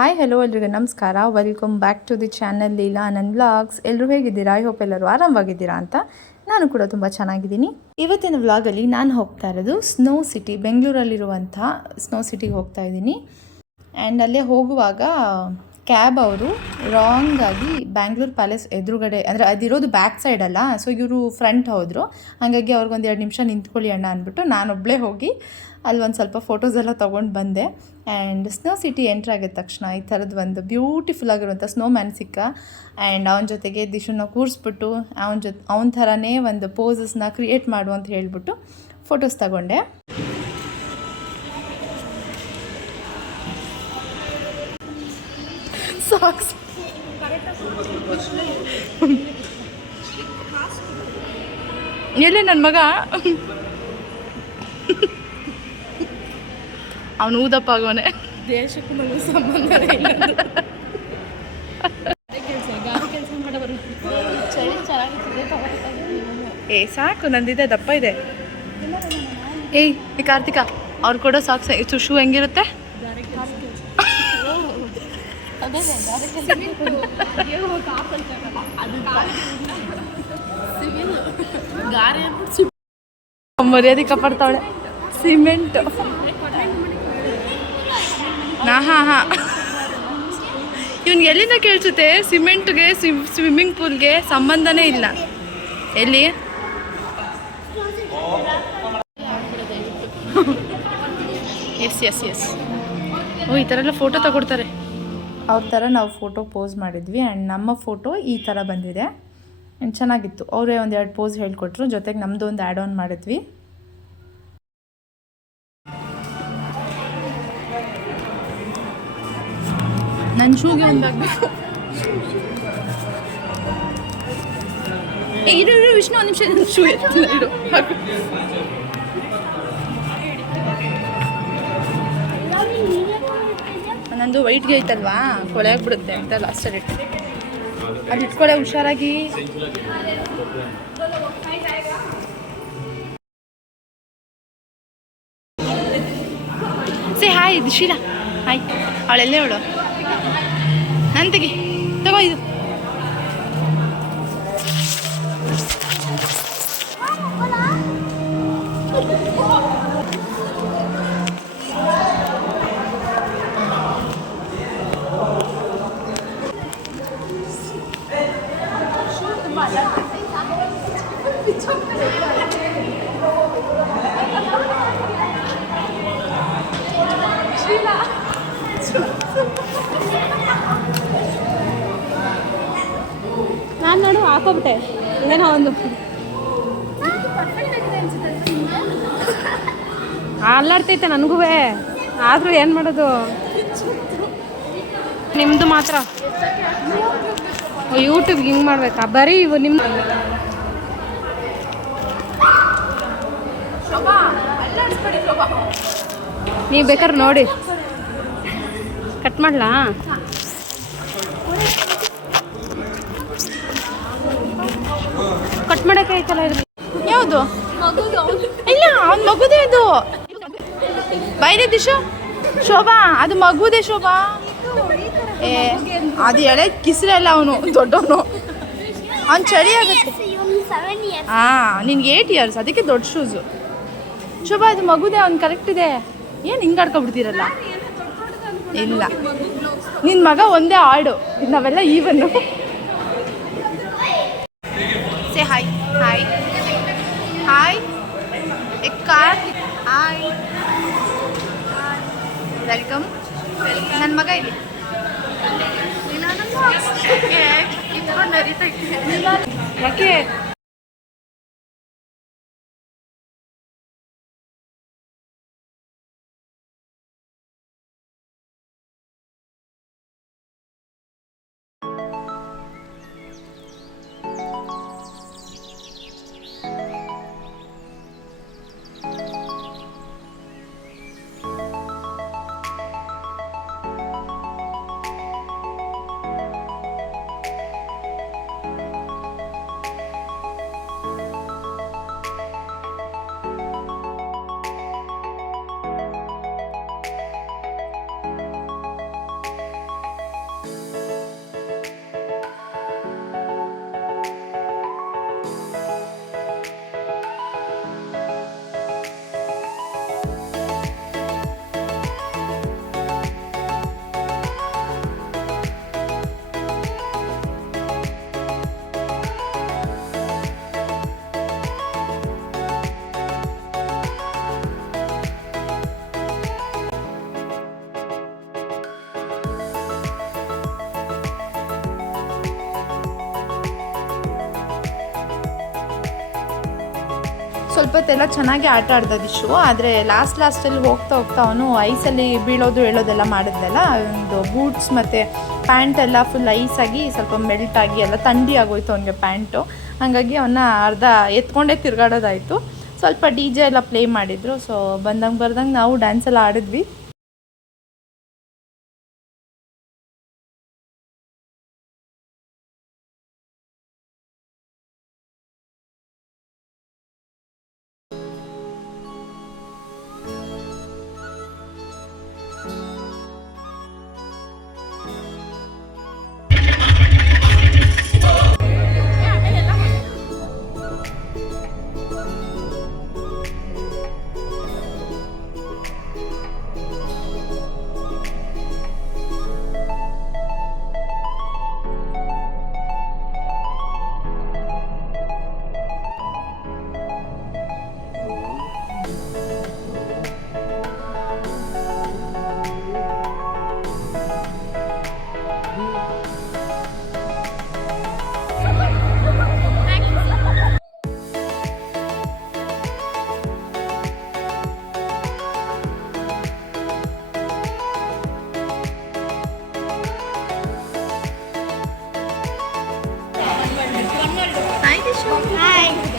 Hi hello ಎಲ್ರಿಗೂ ನಮಸ್ಕಾರ. Welcome back to the channel Leela ನನ್ನ ವ್ಲಾಗ್ಸ್. ಎಲ್ಲರೂ ಹೇಗಿದ್ದೀರಾ? ಐ ಹೋಪ್ ಎಲ್ಲರೂ ಆರಾಮವಾಗಿದ್ದೀರಾ ಅಂತ. ನಾನು ಕೂಡ ತುಂಬ ಚೆನ್ನಾಗಿದ್ದೀನಿ. ಇವತ್ತಿನ ವ್ಲಾಗಲ್ಲಿ ನಾನು ಹೋಗ್ತಾ ಇರೋದು ಸ್ನೋ ಸಿಟಿ, ಬೆಂಗಳೂರಲ್ಲಿರುವಂಥ ಸ್ನೋ ಸಿಟಿಗೆ ಹೋಗ್ತಾ ಇದ್ದೀನಿ. ಆ್ಯಂಡ್ ಅಲ್ಲೇ ಹೋಗುವಾಗ ಕ್ಯಾಬ್ ಅವರು ರಾಂಗಾಗಿ ಬ್ಯಾಂಗ್ಳೂರ್ ಪ್ಯಾಲೇಸ್ ಎದುರುಗಡೆ, ಅಂದರೆ ಅದಿರೋದು ಬ್ಯಾಕ್ ಸೈಡ್ ಅಲ್ಲ, ಸೊ ಇವರು ಫ್ರಂಟ್ ಹೋದರು. ಹಾಗಾಗಿ ಅವ್ರಿಗೊಂದು 2 ನಿಮಿಷ ನಿಂತ್ಕೊಳ್ಳಿ ಅಣ್ಣ ಅಂದ್ಬಿಟ್ಟು ನಾನೊಬ್ಬಳೇ ಹೋಗಿ ಅಲ್ಲಿ ಒಂದು ಸ್ವಲ್ಪ ಫೋಟೋಸ್ ಎಲ್ಲ ತೊಗೊಂಡು ಬಂದೆ. ಆ್ಯಂಡ್ ಸ್ನೋ ಸಿಟಿ ಎಂಟ್ರ್ ಆಗಿದ ತಕ್ಷಣ ಈ ಥರದ್ದು ಒಂದು ಬ್ಯೂಟಿಫುಲ್ ಆಗಿರುವಂಥ ಸ್ನೋ ಮ್ಯಾನ್ ಸಿಕ್ಕ. ಆ್ಯಂಡ್ ಅವನ ಜೊತೆಗೆ ದಿಶುನ ಕೂರಿಸ್ಬಿಟ್ಟು ಅವನ ಥರನೇ ಒಂದು ಪೋಸಸ್ನ ಕ್ರಿಯೇಟ್ ಮಾಡು ಅಂತ ಹೇಳಿಬಿಟ್ಟು ಫೋಟೋಸ್ ತಗೊಂಡೆ. ಸಾಕ್ಸ್ ಎಲ್ಲೇ ನನ್ನ ಮಗ ಅವನು ಊದಪ್ಪ ಆಗೋನೆ. ದೇಶಕ್ಕೂ ನನಗೂ ಸಂಬಂಧ ಇಲ್ಲ. ಏ ಸಾಕು, ನಂದಿದೆ, ದಪ್ಪ ಇದೆ. ಏಯ್ ಈ ಕಾರ್ತಿಕಾ ಅವ್ರು ಕೊಡೋ ಸಾಕ್ಸ್ ಶೂ ಹೆಂಗಿರುತ್ತೆ? ಮರ್ಯಾದೆ ಕಾಪಾಡ್ತಾವಳೆ. ಸಿಮೆಂಟ್. ಹಾಂ ಇವ್ನಿಗೆ ಎಲ್ಲಿಂದ ಕೇಳಿಸುತ್ತೆ? ಸಿಮೆಂಟ್ಗೆ ಸ್ವಿಮ್ಮಿಂಗ್ ಪೂಲ್ಗೆ ಸಂಬಂಧನೇ ಇಲ್ಲ. ಎಲ್ಲಿ ಎಸ್ ಓ ಈ ಥರ ಎಲ್ಲ ಫೋಟೋ ತಗೊಡ್ತಾರೆ. ಅವ್ರ ಥರ ನಾವು ಫೋಟೋ ಪೋಸ್ ಮಾಡಿದ್ವಿ. ಆ್ಯಂಡ್ ನಮ್ಮ ಫೋಟೋ ಈ ಥರ ಬಂದಿದೆ. ಆ್ಯಂಡ್ ಚೆನ್ನಾಗಿತ್ತು. ಅವರೇ 1-2 ಪೋಸ್ ಹೇಳ್ಕೊಟ್ರು. ಜೊತೆಗೆ ನಮ್ಮದು ಒಂದು ಆ್ಯಡ್ ಆನ್ ಮಾಡಿದ್ವಿ. ನನ್ನ ಶೂಗೆ ಒಂದಾಗಬೇಕು. ಇರು ವಿಷ್ಣು, ಒಂದು ನಿಮಿಷ, ನನ್ನ ಶೂ ಎತ್ತಿಲ್ಲ, ಇಡು. ನಂದು ವೈಟ್ಗೆ ಐತಲ್ವಾ, ಕೊಳೆ ಆಗಿಬಿಡುತ್ತೆ ಅಂತ ಲಾಸ್ಟಲ್ಲಿ ಇಟ್ಟು ಅದು ಇಟ್ಕೊಳ್ಳೆ ಹುಷಾರಾಗಿ. Say hi ದಿಶೀಲಾ, hi. ಅವಳೆಲ್ಲೇ ಅವಳು ನಾನು ತೆಗಿ ತಗೋ ಇದು. ನಾನು ನೋಡು ಹಾಕೋಬಿಟ್ಟೆ ಏನೋ ಒಂದು ಅಲ್ಲಾಡ್ತೈತೆ ನನಗೂ. ಆದರೂ ಏನು ಮಾಡೋದು, ನಿಮ್ಮದು ಮಾತ್ರ ಯೂಟ್ಯೂಬ್ಗೆ ಹಿಂಗೆ ಮಾಡ್ಬೇಕಾ? ಬರೀ ಇವು ನಿಮ್ಮ ನೀವು ಬೇಕಾದ್ರೆ ನೋಡಿ. ಕಟ್ ಮಾಡಲಾ? ಕಟ್ ಮಾಡೋಕೆ ಐತಲ್ಲ ಇದು. ಯಾವುದು? ಇಲ್ಲ, ಅವ್ನು ಮಗುದೇ ಅದು. ಬೈದೆ ದಿಶು. ಶೋಭಾ ಅದು ಮಗುದೇ. ಶೋಭಾ ಏ ಅದು ಎಳೆ ಕಿಸ್ರೆ ಅಲ್ಲ, ಅವನು ದೊಡ್ಡವನು. ಅವ್ನು ಚಳಿ ಆಗುತ್ತೆ. ನಿನ್ಗೆ 8 ಇಯರ್ಸ್, ಅದಕ್ಕೆ ದೊಡ್ಡ ಶೂಸು. ಶೋಭಾ ಅದು ಮಗುದೇ, ಅವ್ನು ಕರೆಕ್ಟ್ ಇದೆ. ಏನು ಹಿಂಗೆ ಆಡ್ಕೊಬಿಡ್ತೀರಲ್ಲ? ಇಲ್ಲ, ನಿನ್ನ ಮಗ ಒಂದೇ ಆಡು, ನಾವೆಲ್ಲ ಈವನ್ನು. Say hi hi hi Karthik, hi, welcome. ನನ್ನ ಮಗ ಇಲ್ಲಿ ಯಾಕೆ ಸ್ವಲ್ಪ ಹೊತ್ತೆಲ್ಲ ಚೆನ್ನಾಗಿ ಆಟ ಆಡ್ದ ದಿಶು. ಆದರೆ ಲಾಸ್ಟಲ್ಲಿ ಹೋಗ್ತಾ ಅವನು ಐಸಲ್ಲಿ ಬೀಳೋದು ಹೇಳೋದೆಲ್ಲ ಮಾಡಿದ್ನಲ್ಲ, ಒಂದು ಬೂಟ್ಸ್ ಮತ್ತು ಪ್ಯಾಂಟ್ ಎಲ್ಲ ಫುಲ್ ಐಸಾಗಿ ಸ್ವಲ್ಪ ಮೆಲ್ಟ್ ಆಗಿ ಎಲ್ಲ ಥಂಡಿ ಆಗೋಯ್ತು ಅವನಿಗೆ ಪ್ಯಾಂಟು. ಹಾಗಾಗಿ ಅವನ್ನ ಅರ್ಧ ಎತ್ಕೊಂಡೇ ತಿರುಗಾಡೋದಾಯಿತು. ಸ್ವಲ್ಪ ಡಿ ಜೆ ಎಲ್ಲ ಪ್ಲೇ ಮಾಡಿದರು. ಸೊ ಬರ್ದಂಗೆ ನಾವು ಡ್ಯಾನ್ಸ್ ಎಲ್ಲ ಆಡಿದ್ವಿ.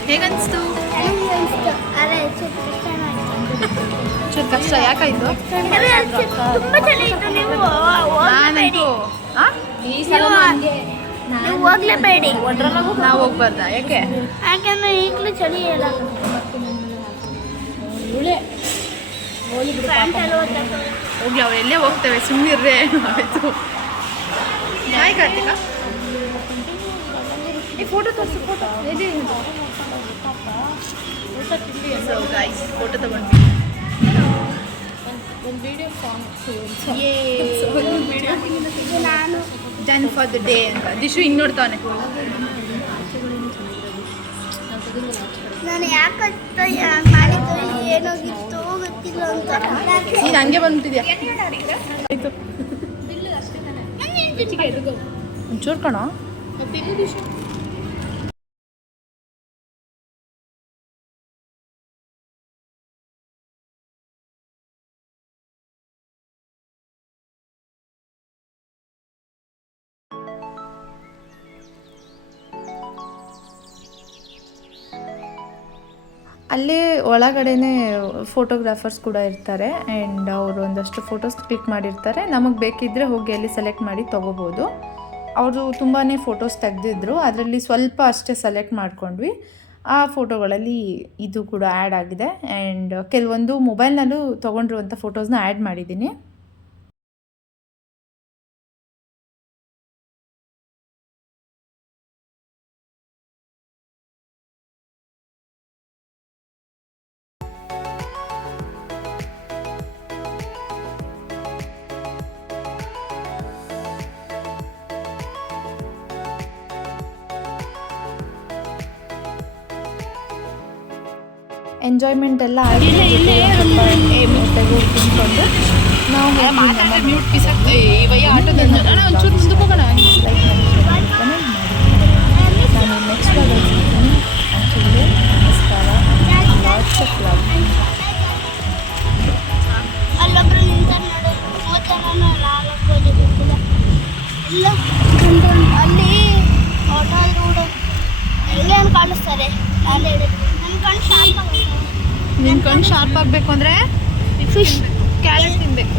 ಹೇಗನ್ನಿಸ್ತು? ಚೂರು ಕಷ್ಟ ಯಾಕಾಯ್ತು? ನಾನಂತೂ ಹೋಗ್ಲೇಬೇಡಿ, ನಾವು ಹೋಗ್ಬಾರ್ದ? ಯಾಕೆ? ಯಾಕಂದ್ರೆ ಈಗಲೂ ಚಳಿ ಇಲ್ಲ. ಹೋಗ್ಲಿ, ಅವ್ರು ಎಲ್ಲೇ ಹೋಗ್ತೇವೆ, ಸುಮ್ಮನಿರ್ರೆ ಆಯಿತು. ಹಾಯ್ ಕಾರ್ತಿಕ, ಈ ಫೋಟೋ ತೋರಿಸು. ಫೋಟೋ ಎಲ್ಲಿ? ಸೊ ಗೈಸ್, ಫೋಟೋ ತಗೊಂಡ್ವಿ. ಡನ್ ಫಾರ್ ದ ಡೇ ಅಂತ ದಿಶು ಹಿಂಗೆ ನೋಡ್ತಾನೆ. ನಾನು ಯಾಕಂತ ಮಾಡಿದ್ದು ಏನೋಗಿತ್ತು ಗೊತ್ತಿಲ್ಲ ಅಂತ ನೀನು ಹಂಗೆ ಬಂದ್ಬಿಟ್ಟಿದ್ಯಾ? ಆಯಿತು, ಒಂಚೂರು ಕಣೋ. ಅಲ್ಲೇ ಒಳಗಡೆನೇ ಫೋಟೋಗ್ರಾಫರ್ಸ್ ಕೂಡ ಇರ್ತಾರೆ ಆ್ಯಂಡ್ ಅವರು ಒಂದಷ್ಟು ಫೋಟೋಸ್ ಕ್ಲಿಕ್ ಮಾಡಿರ್ತಾರೆ. ನಮಗೆ ಬೇಕಿದ್ದರೆ ಹೋಗಿ ಅಲ್ಲಿ ಸೆಲೆಕ್ಟ್ ಮಾಡಿ ತೊಗೋಬೋದು. ಅವರು ತುಂಬಾ ಫೋಟೋಸ್ ತೆಗೆದಿದ್ರು, ಅದರಲ್ಲಿ ಸ್ವಲ್ಪ ಅಷ್ಟೇ ಸೆಲೆಕ್ಟ್ ಮಾಡ್ಕೊಂಡ್ವಿ. ಆ ಫೋಟೋಗಳಲ್ಲಿ ಇದು ಕೂಡ ಆ್ಯಡ್ ಆಗಿದೆ ಆ್ಯಂಡ್ ಕೆಲವೊಂದು ಮೊಬೈಲ್ನಲ್ಲೂ ತೊಗೊಂಡಿರುವಂಥ ಫೋಟೋಸ್ನ ಆ್ಯಡ್ ಮಾಡಿದ್ದೀನಿ. ಎಂಜಾಯ್ಮೆಂಟ್ ಎಲ್ಲ ತಿನ್ಕೊಂಡು ನಾವು ನಾನು ನೆಕ್ಸ್ಟ್ ಆ್ಯಕ್ಚುಲಿ ನಮಸ್ಕಾರ, ಲಾಟ್ಸ್ ಆಫ್ ಲವ್. ಅಲ್ಲೊಬ್ರು ನಿಂತಾರೆ ನೋಡು, 30 ಜನ ಇಲ್ಲ ಅಲ್ಲಿ ಆಟೋ ರೋಡು ಹೆಂಗೆ ಕಾಣಿಸ್ತಾರೆ. ನಿನ್ನ ಕಣ್ಣು ಶಾರ್ಪ್ ಆಗಬೇಕು ಅಂದರೆ ಫಿಶ್ ಕ್ಯಾರೆಟ್ ತಿನ್ನಬೇಕು.